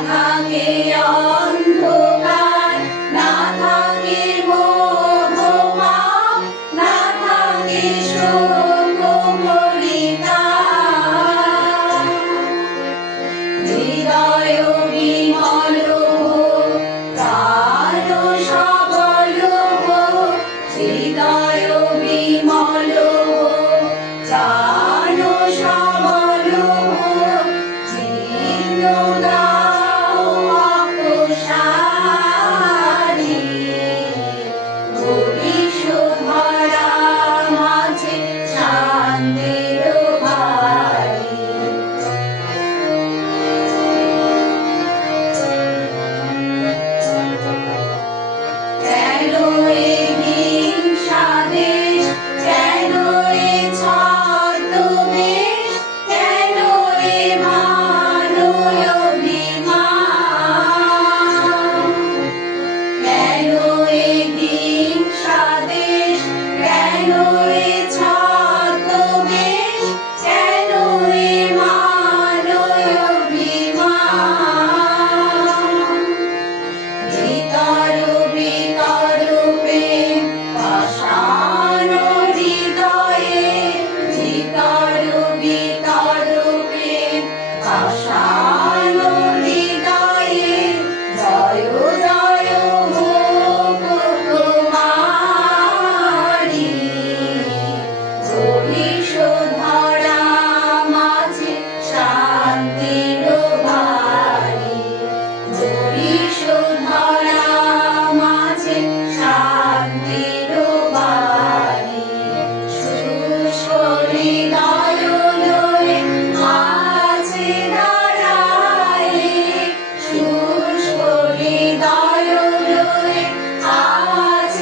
Anangin.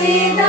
vida.